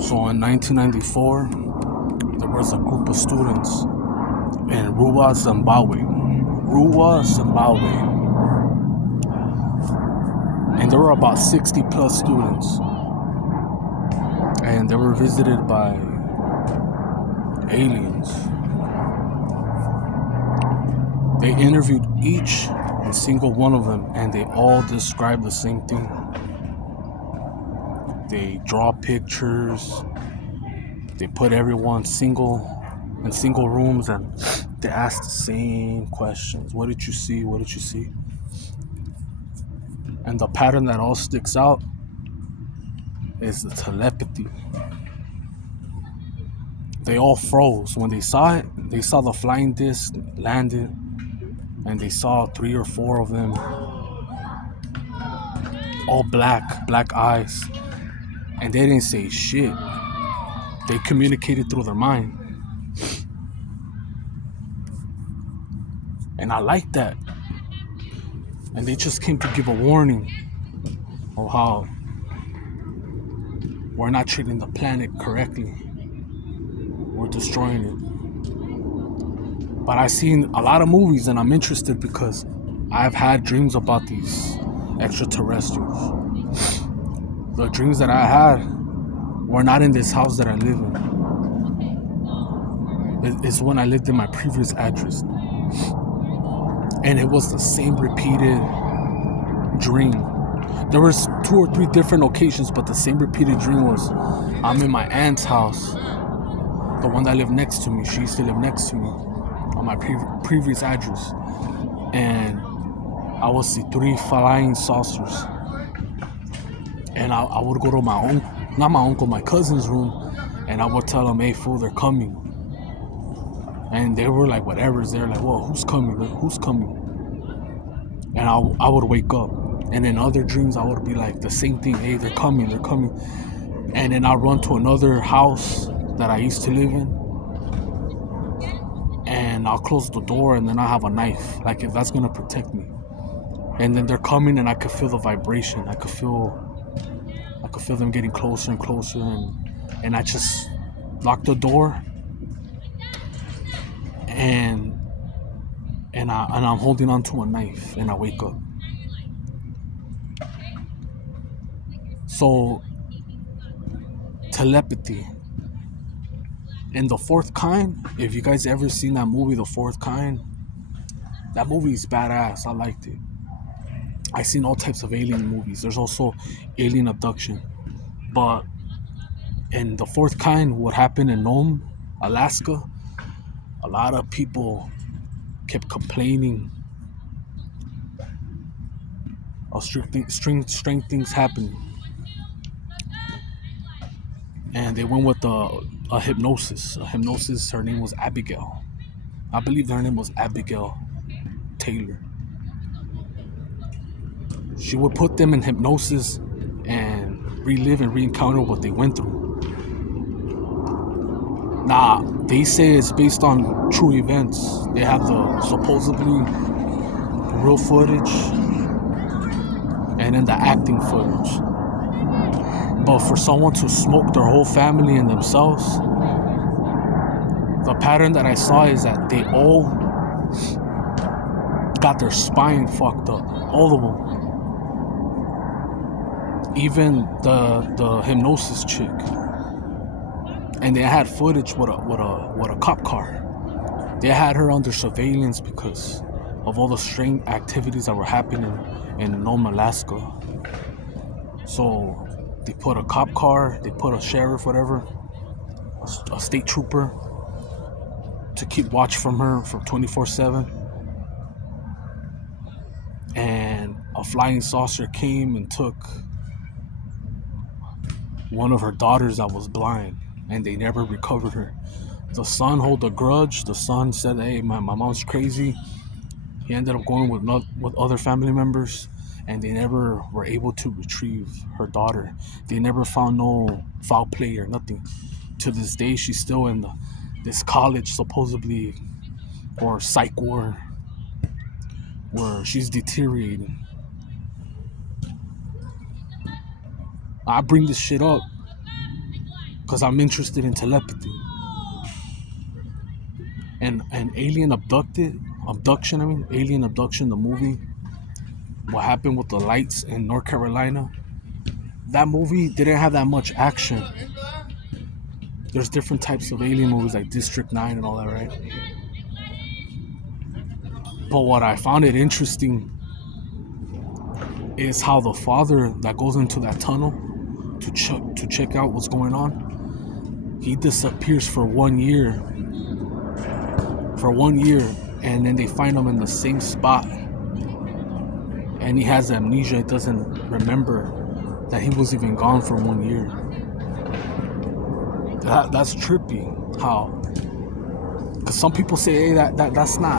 So in 1994, there was a group of students in Ruwa, Zimbabwe. And there were about 60 plus students. And they were visited by aliens. They interviewed each and single one of them, and they all described the same thing. They draw pictures. They put everyone in single rooms, and they ask the same questions. What did you see? What did you see? And the pattern that all sticks out is the telepathy. They all froze when they saw it. They saw the flying disc landed, and they saw 3 or 4 of them, all black eyes, and they didn't say shit. They communicated through their mind, and I like that. And they just came to give a warning of how we're not treating the planet correctly. We're destroying it. But I've seen a lot of movies, and I'm interested because I've had dreams about these extraterrestrials. The dreams that I had were not in this house that I live in. It's when I lived in my previous address. And it was the same repeated dream. There was 2 or 3 different occasions, but the same repeated dream was I'm in my aunt's house, the one that lived next to me. She used to live next to me on my previous address. And I would see 3 flying saucers. And I would go to my cousin's room, and I would tell them, hey, fool, they're coming. And they were like, whatever's there, like, whoa, who's coming? Who's coming? And I would wake up. And in other dreams, I would be like the same thing, hey, they're coming. And then I'll run to another house that I used to live in. And I'll close the door, and then I have a knife, like if that's gonna protect me. And then they're coming, and I could feel the vibration. I could feel them getting closer and closer, and I just lock the door, and I'm holding onto a knife, and I wake up. So telepathy. And The Fourth Kind, if you guys ever seen that movie, The Fourth Kind, that movie is badass. I liked it. I've seen all types of alien movies. There's also alien abduction. But in The Fourth Kind, what happened in Nome, Alaska, a lot of people kept complaining of strange things happening. And they went with a hypnosis. Her name was Abigail. I believe her name was Abigail Taylor. She would put them in hypnosis and relive and re-encounter what they went through. Now, they say it's based on true events. They have the supposedly real footage and then the acting footage. But for someone to smoke their whole family and themselves, the pattern that I saw is that they all got their spine fucked up, all of them. Even the hypnosis chick, and they had footage with a cop car. They had her under surveillance because of all the strange activities that were happening in Nome, Alaska. So they put a cop car, they put a sheriff, whatever, a state trooper, to keep watch from her from 24/7. And a flying saucer came and took one of her daughters that was blind, and they never recovered her. The son held a grudge. The son said, hey, my mom's crazy. He ended up going with other family members, and they never were able to retrieve her daughter. They never found no foul play or nothing. To this day, she's still in this college, supposedly, or psych ward, where she's deteriorating. I bring this shit up because I'm interested in telepathy. And alien abduction. Alien abduction. The movie, what happened with the lights in North Carolina. That movie didn't have that much action. There's different types of alien movies like District 9 and all that, right? But what I found it interesting is how the father that goes into that tunnel to check out what's going on, he disappears for 1 year. And then they find him in the same spot. And he has amnesia. He doesn't remember that he was even gone for 1 year. That's trippy. How? Because some people say, hey, that's not